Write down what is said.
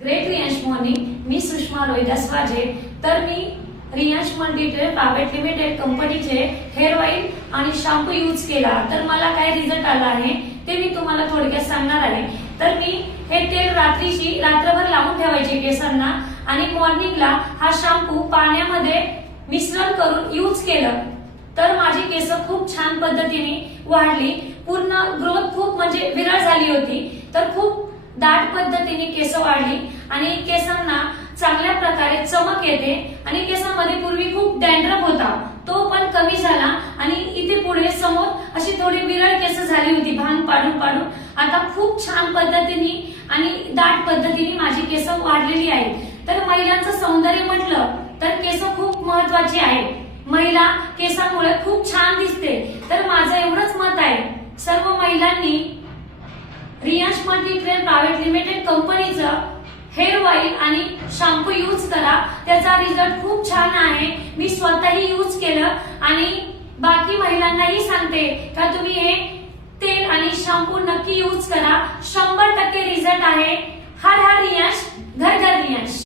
Great Riyansh morning. मी सुषमा रोहिदास वाजे. तर मी रियांश मल्टीट्रेड प्रायव्हेट लिमिटेड कंपनीचे हेअर ऑइल आणि शॅम्पू यूज केला. तर मला काय रिझल्ट आला आहे ते मी तुम्हाला थोडक्यात सांगणार आहे. तर मी हे तेल रात्रभर लावून ठेवायचे केसांना आणि मॉर्निंगला हा शॅम्पू पाण्यामध्ये मिश्रण करून यूज केलं. तर माझी केस खूप छान पद्धतीने वाढली. पूर्ण ग्रोथ खूप म्हणजे विरळ झाली होती. तर खूप दाट पद्धतीने केस वाढली आणि केसांना चांगल्या प्रकारे चमक येते आणि केसांमध्ये पूर्वी खूप डॅन्ड्रफ होता तो पण कमी झाला आणि इथे पुढे समोर अशी थोडी विरळ केस झाली होती भांग पाडून पाडून. आता खूप छान पद्धतीने आणि दाट पद्धतीने माझी केस वाढलेली आहेत. तर महिलांचं सौंदर्य म्हटलं तर केस खूप महत्वाची आहे. महिला केसांमुळे खूप छान दिसते. तर माझं एवढंच मत आहे, सर्व महिलांनी रियांश मल्टीट्रेड प्रायव्हेट लिमिटेड कंपनीचं हेअर ऑइल आणि शॅम्पू यूज करा. त्याचा रिझल्ट खूप छान आहे. मी स्वतःही यूज केलं आणि बाकी महिलांनाही सांगते का तुम्ही हे तेल आणि शॅम्पू नक्की यूज करा. 100% रिझल्ट आहे. हर हर रियांश, घर घर रियांश.